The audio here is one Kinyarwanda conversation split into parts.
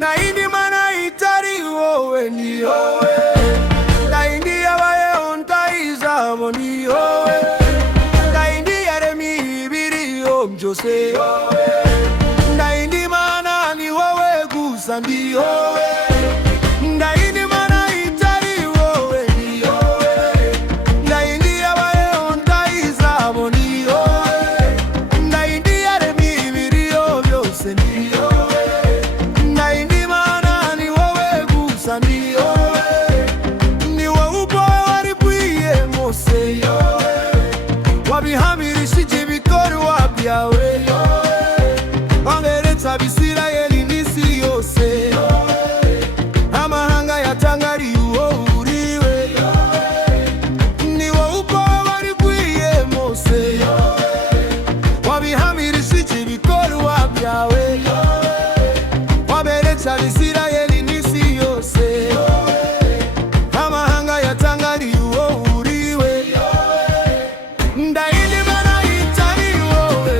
Ndaindi mana itari wowe ni wowe, ndaindi yabayeho ntayizabo ni wowe, ndaindi yaremye ibiriho byose, ndaindi mana ni wowe gusa ni wowe. Ndaindi mana itari wowe ni wowe, ndaindi yabayeho ntayizabo ni wowe, ndaindi yaremye ibiriho byose ni wowe, ndaindi mana ni wowe gusa ni wowe. Ni wowe ubwawe waribwiye Mose, wabihamirishije ibikorwa byawe, wangeretse Abisirayeli n'isi yose, amahanga yatangariye uwo uriwe. Ni wowe ubwawe waribwiye Mose, wabihamirishije ibikorwa byawe, waberetse Abisirayeli n'isi yose, amahanga yatangariye uwo uriwe. Ndaindi mana itari wowe,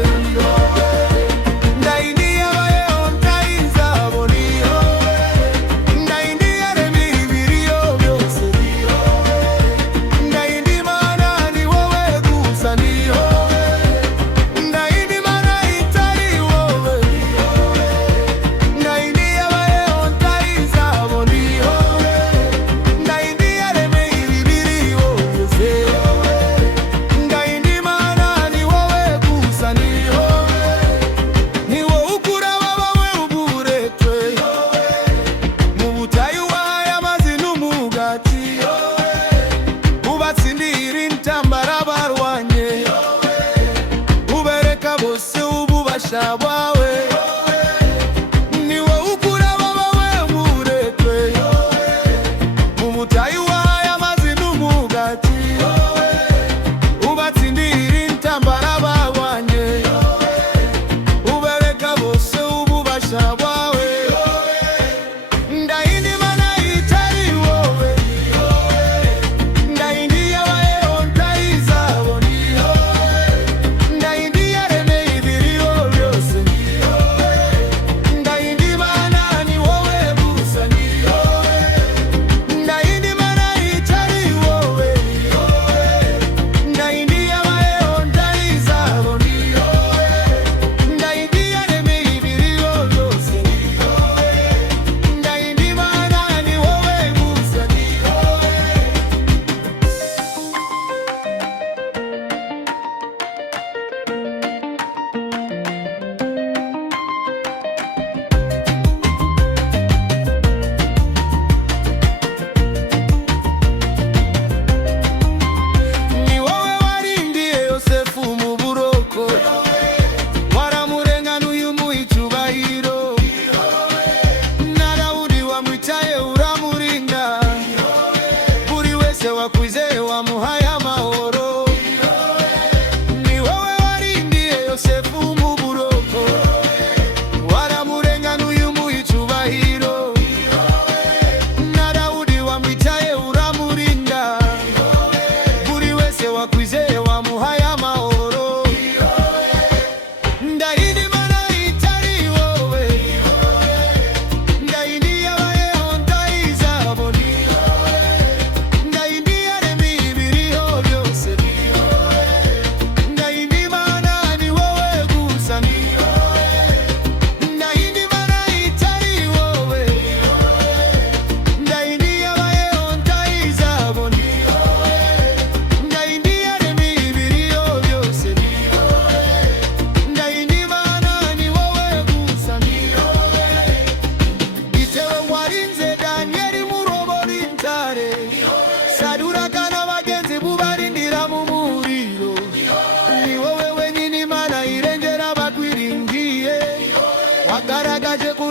ndaindi yabayeho ntayizabo ni wowe, ndaindi yaremye ibiriho byose ni wowe, ndaindi mana ni wowe gusa ni wowe, ndaindi mana itari wowe ni wowe, ndaindi yabayeho ntayizabo ni wowe, ndaindi yaremye ibiriho byose, ndaindi mana ni wowe gusa ni wowe. Ni wowe ukura ababawe uburetwe, mu butayu wahaye amazi n'umugati, ubatsindira intambara barwanye, ubereka bose ububasha bwawe. Ni wowe ukura ababawe uburetwe, mu butayu wahaye amazi n'umugati, ubatsindira intambara barwanye, ubereka bose ububasha bwawe. Ndaindi mana itari wowe, ndaindi yabayeho ntayizabo ni wowe, ndaindi yaremye ibiriho byose ni wowe, ndaindi mana ni wowe gusa ni wowe, ndaindi mana itari wowe ni wowe, ndaindi yabayeho ntayizabo ni wowe, ndaindi yaremye ibiriho byose ni wowe, ndaindi mana ni wowe gusa ni wowe. Ni wowe warindiye Yosefu mu buroko, waramurenganuye umuha icyubahiro, na Dawudi wamwitaye uramurinda, buri wese wakwizeye wamuhaye amahoro. Ni wowe warindiye Yosefu mu buroko, waramurenganuye umuha icyubahiro, na Dawudi wamwitaye uramurinda, buri wese wakwizeye wamuhaye amahoro. Ndaindi mana itari wowe, ndaindi yabayeho ntayizabo ni wowe, ndaindi yaremye ibiriho byose ni wowe, ndaindi mana ni wowe gusa ni wowe, ndaindi mana itari wowe, ndaindi yabayeho ntayizabo ni wowe, ndaindi yaremye ibiriho byose ni wowe, ndaindi mana ni wowe gusa ni wowe. Itewe warinze Danieli mu rwobo rw'intare, Saduraka n'abagenzi bubarindira mu muriro. Ni wowe wenyine Imana irengera abakwiringiye, wagaragaje ku